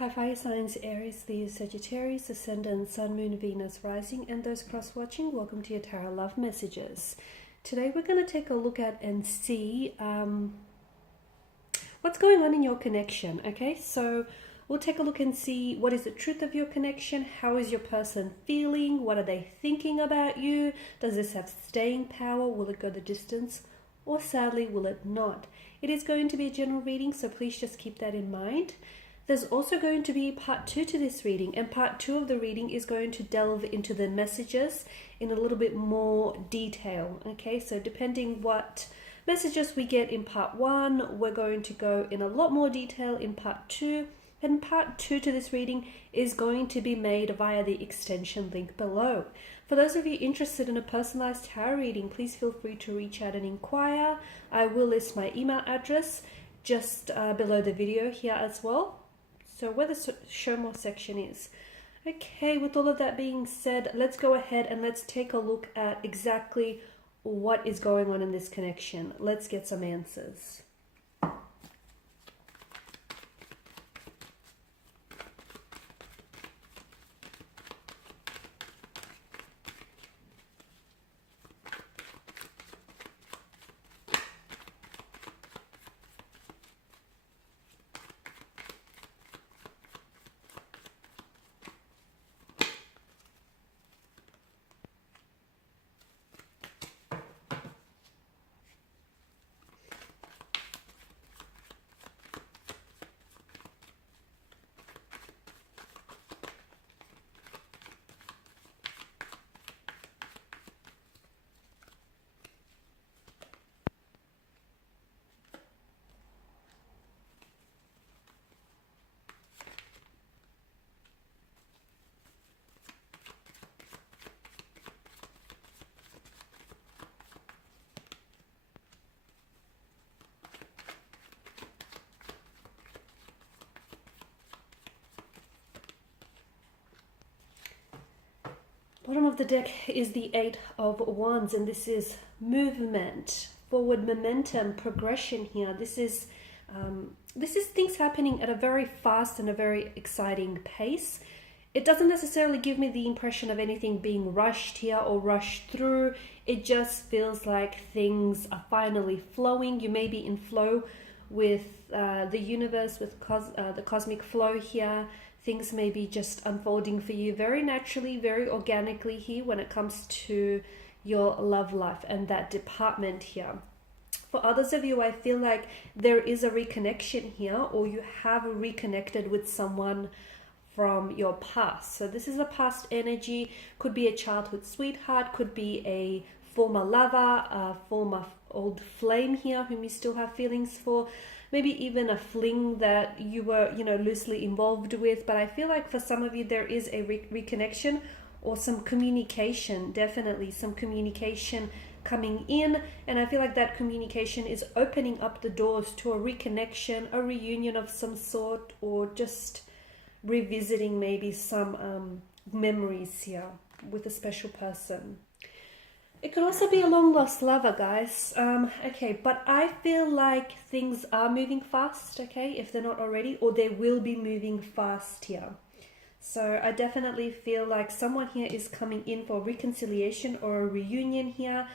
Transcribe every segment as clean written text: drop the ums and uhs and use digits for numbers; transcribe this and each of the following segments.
Hi fire signs Aries, Leo, Sagittarius, Ascendant, Sun, Moon, Venus, Rising, and those cross-watching, welcome to your Tarot Love Messages. Today we're going to take a look at and see what's going on in your connection, okay? So we'll take a look and see what is the truth of your connection, how is your person feeling, what are they thinking about you, does this have staying power, will it go the distance, or sadly will it not? It is going to be a general reading, so please just keep that in mind. There's also going to be part 2 to this reading, and part 2 of the reading is going to delve into the messages in a little bit more detail, okay? So depending what messages we get in part 1, we're going to go in a lot more detail in part 2, and part 2 to this reading is going to be made via the extension link below. For those of you interested in a personalized tarot reading, please feel free to reach out and inquire. I will list my email address just below the video here as well. So where the show more section is. Okay, with all of that being said, let's go ahead and let's take a look at exactly what is going on in this connection. Let's get some answers. Bottom of the deck is the 8 of Wands, and this is movement, forward momentum, progression here. This is things happening at a very fast and a very exciting pace. It doesn't necessarily give me the impression of anything being rushed here or rushed through. It just feels like things are finally flowing. You may be in flow with the universe, with the cosmic flow here. Things may be just unfolding for you very naturally, very organically here when it comes to your love life and that department here. For others of you, I feel like there is a reconnection here, or you have reconnected with someone from your past. So this is a past energy, could be a childhood sweetheart, could be a former lover, a former old flame here whom you still have feelings for. Maybe even a fling that you were, loosely involved with. But I feel like for some of you, there is a reconnection or some communication, definitely some communication coming in. And I feel like that communication is opening up the doors to a reconnection, a reunion of some sort, or just revisiting maybe some memories here with a special person. It could also be a long-lost lover, guys. Okay, but I feel like things are moving fast, okay, if they're not already, or they will be moving fast here. So I definitely feel like someone here is coming in for reconciliation or a reunion here.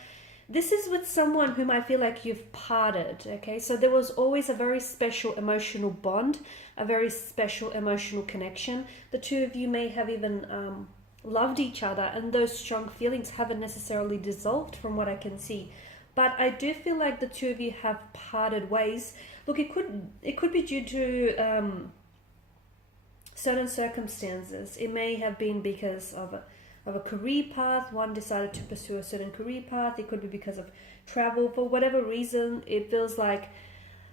This is with someone whom I feel like you've parted, okay? So there was always a very special emotional bond, a very special emotional connection. The two of you may have even loved each other, and those strong feelings haven't necessarily dissolved from what I can see. But I do feel like the two of you have parted ways. Look, it could be due to certain circumstances. It may have been because of a career path. One decided to pursue a certain career path. It could be because of travel. For whatever reason, it feels like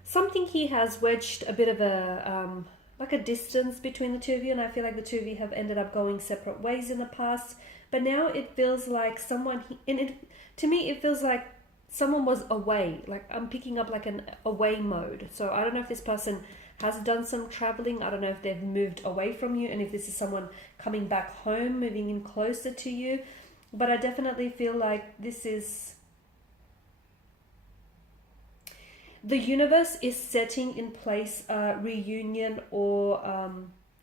something here has wedged a bit of a like a distance between the two of you, and I feel like the two of you have ended up going separate ways in the past. But now it feels like to me it feels like someone was away. Like I'm picking up like an away mode. So I don't know if this person has done some traveling. I don't know if they've moved away from you, and if this is someone coming back home, moving in closer to you. But I definitely feel like this is the universe is setting in place a reunion or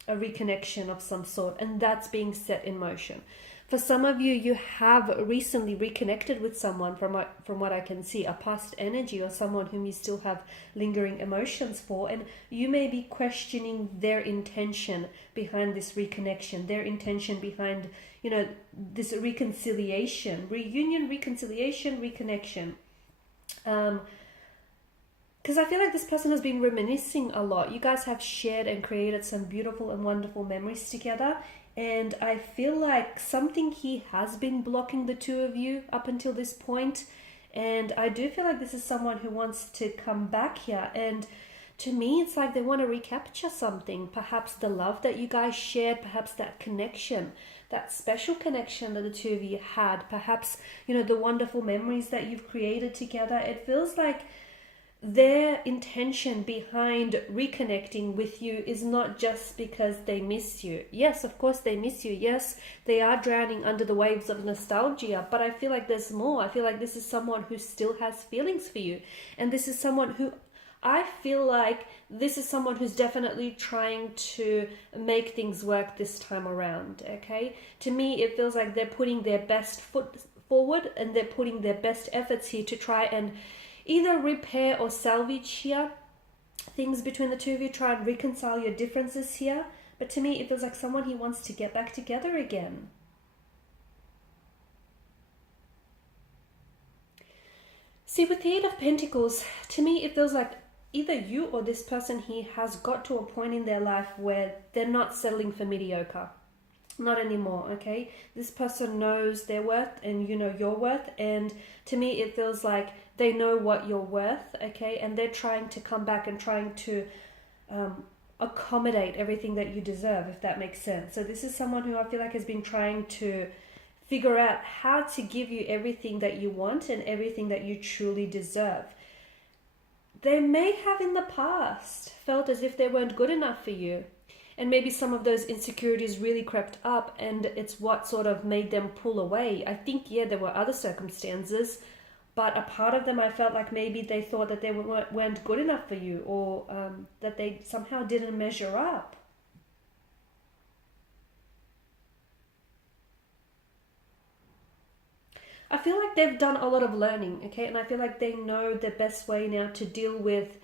a reconnection of some sort, and that's being set in motion. For some of you, you have recently reconnected with someone, from what I can see, a past energy or someone whom you still have lingering emotions for, and you may be questioning their intention behind this reconnection, their intention behind, this reconciliation, reunion, reconciliation, reconnection. Because I feel like this person has been reminiscing a lot. You guys have shared and created some beautiful and wonderful memories together. And I feel like something here has been blocking the two of you up until this point. And I do feel like this is someone who wants to come back here. And to me, it's like they want to recapture something. Perhaps the love that you guys shared, perhaps that connection, that special connection that the two of you had. Perhaps, the wonderful memories that you've created together. It feels like their intention behind reconnecting with you is not just because they miss you. Yes, of course they miss you. Yes, they are drowning under the waves of nostalgia, but I feel like there's more. I feel like this is someone who still has feelings for you. And this is someone who, I feel like this is someone who's definitely trying to make things work this time around, okay? To me, it feels like they're putting their best foot forward and they're putting their best efforts here to try and either repair or salvage here things between the two of you, try and reconcile your differences here. But to me, it feels like someone he wants to get back together again. See, with the Eight of Pentacles, to me, it feels like either you or this person here has got to a point in their life where they're not settling for mediocre. Not anymore, okay? This person knows their worth and you know your worth, and to me it feels like they know what you're worth, okay? And they're trying to come back and trying to accommodate everything that you deserve, if that makes sense. So this is someone who I feel like has been trying to figure out how to give you everything that you want and everything that you truly deserve. They may have in the past felt as if they weren't good enough for you. And maybe some of those insecurities really crept up and it's what sort of made them pull away. I think, yeah, there were other circumstances, but a part of them I felt like maybe they thought that they weren't good enough for you, or that they somehow didn't measure up. I feel like they've done a lot of learning, okay? And I feel like they know the best way now to deal with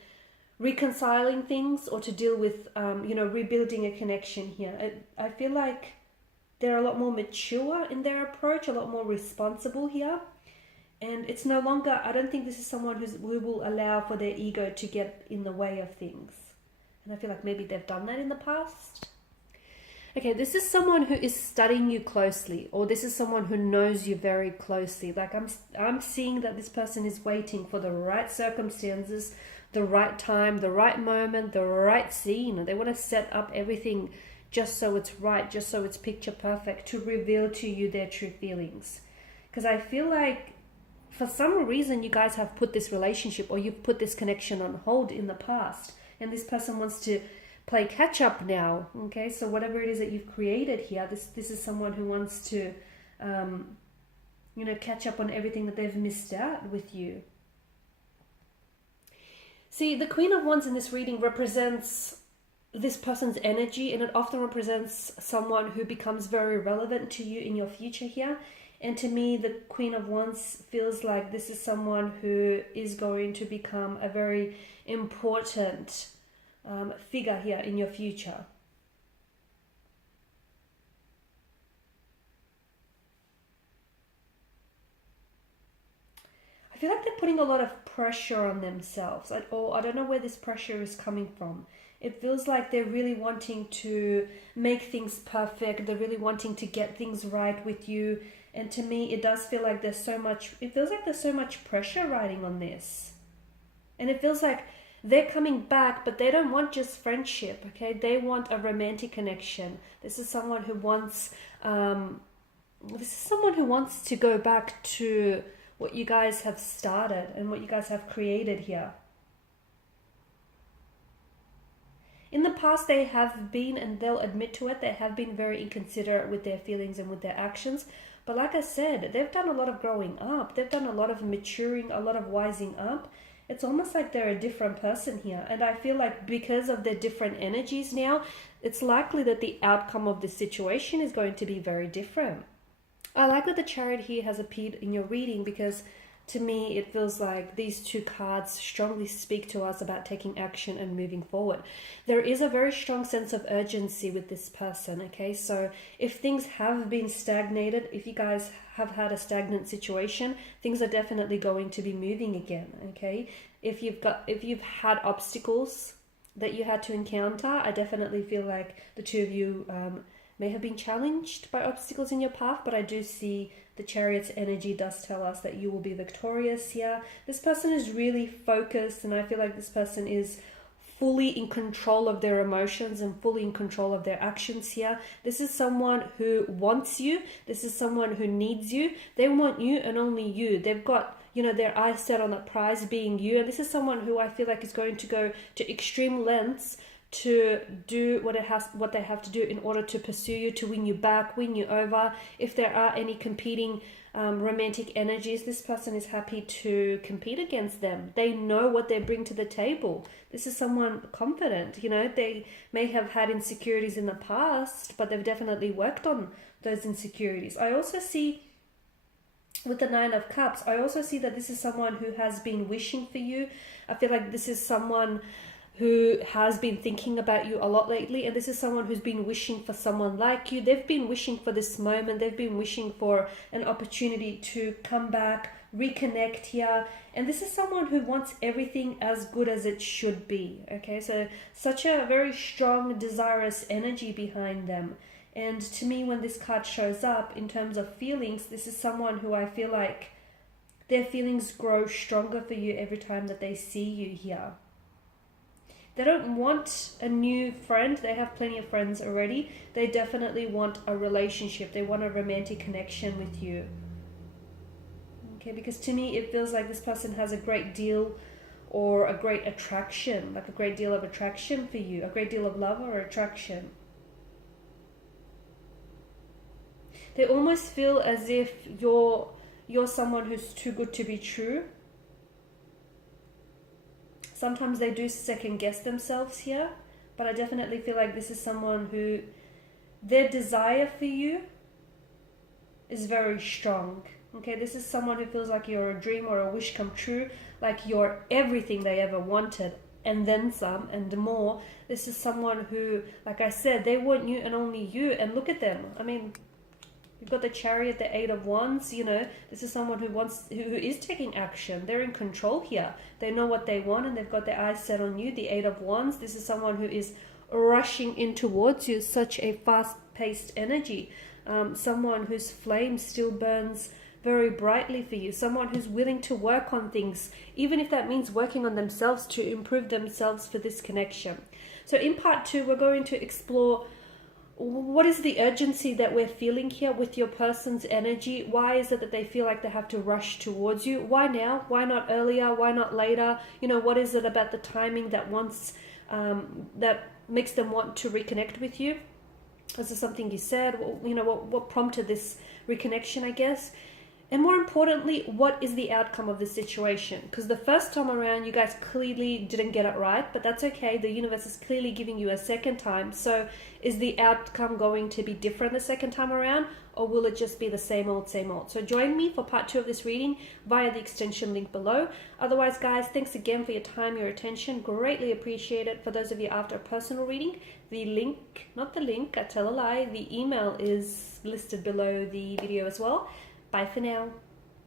reconciling things or to deal with, rebuilding a connection here. I feel like they're a lot more mature in their approach, a lot more responsible here. And it's no longer, I don't think this is someone who will allow for their ego to get in the way of things. And I feel like maybe they've done that in the past. Okay, this is someone who is studying you closely, or this is someone who knows you very closely. Like I'm seeing that this person is waiting for the right circumstances, the right time, the right moment, the right scene. They want to set up everything just so it's right, just so it's picture perfect, to reveal to you their true feelings. Because I feel like for some reason you guys have put this relationship or you've put this connection on hold in the past, and this person wants to play catch up now. Okay, so whatever it is that you've created here, this is someone who wants to catch up on everything that they've missed out with you. See, the Queen of Wands in this reading represents this person's energy, and it often represents someone who becomes very relevant to you in your future here. And to me, the Queen of Wands feels like this is someone who is going to become a very important figure here in your future. I feel like they're putting a lot of pressure on themselves, or I don't know where this pressure is coming from. It feels like they're really wanting to make things perfect. They're really wanting to get things right with you. And to me, it does feel like there's so much pressure riding on this. And it feels like they're coming back, but they don't want just friendship, okay? They want a romantic connection. This is someone who wants to go back to what you guys have started and what you guys have created here. In the past, they have been, and they'll admit to it, they have been very inconsiderate with their feelings and with their actions. But like I said, they've done a lot of growing up. They've done a lot of maturing, a lot of wising up. It's almost like they're a different person here. And I feel like because of their different energies now, it's likely that the outcome of this situation is going to be very different. I like that the Chariot here has appeared in your reading, because to me it feels like these two cards strongly speak to us about taking action and moving forward. There is a very strong sense of urgency with this person, okay? So if things have been stagnated, if you guys have had a stagnant situation, things are definitely going to be moving again, okay? If you've had obstacles that you had to encounter, I definitely feel like the two of you may have been challenged by obstacles in your path, but I do see the Chariot's energy does tell us that you will be victorious here. This person is really focused, and I feel like this person is fully in control of their emotions and fully in control of their actions here. This is someone who wants you. This is someone who needs you. They want you and only you. They've got, you know, their eyes set on the prize being you. And this is someone who I feel like is going to go to extreme lengths to do what they have to do in order to pursue you, to win you back, win you over. If there are any competing romantic energies, this person is happy to compete against them. They know what they bring to the table. This is someone confident. You know, they may have had insecurities in the past, but they've definitely worked on those insecurities. I also see with the Nine of Cups, I also see that this is someone who has been wishing for you. I feel like this is someone who has been thinking about you a lot lately, and this is someone who's been wishing for someone like you. They've been wishing for this moment. They've been wishing for an opportunity to come back, reconnect here, and this is someone who wants everything as good as it should be, okay? So such a very strong, desirous energy behind them. And to me, when this card shows up in terms of feelings, this is someone who I feel like their feelings grow stronger for you every time that they see you here. They don't want a new friend. They have plenty of friends already. They definitely want a relationship. They want a romantic connection with you. Okay, because to me, it feels like this person has a great deal or a great attraction, like a great deal of attraction for you, a great deal of love or attraction. They almost feel as if you're someone who's too good to be true. Sometimes they do second guess themselves here, but I definitely feel like this is someone who their desire for you is very strong. Okay, this is someone who feels like you're a dream or a wish come true, like you're everything they ever wanted and then some and more. This is someone who, like I said, they want you and only you, and look at them. I mean, you've got the Chariot, the Eight of Wands, you know, this is someone who is taking action. They're in control here. They know what they want and they've got their eyes set on you. The Eight of Wands, this is someone who is rushing in towards you, such a fast-paced energy. Someone whose flame still burns very brightly for you. Someone who's willing to work on things, even if that means working on themselves to improve themselves for this connection. So in part 2, we're going to explore what is the urgency that we're feeling here with your person's energy. Why is it that they feel like they have to rush towards you? Why now? Why not earlier? Why not later? You know, what is it about the timing that that makes them want to reconnect with you? Is there something you said? You know, what prompted this reconnection, I guess? And more importantly, what is the outcome of this situation? Because the first time around, you guys clearly didn't get it right, but that's okay. The universe is clearly giving you a second time. So is the outcome going to be different the second time around, or will it just be the same old, same old? So join me for part 2 of this reading via the extension link below. Otherwise, guys, thanks again for your time, your attention. Greatly appreciate it. For those of you after a personal reading, the link, not the link, I tell a lie, the email is listed below the video as well. Bye for now.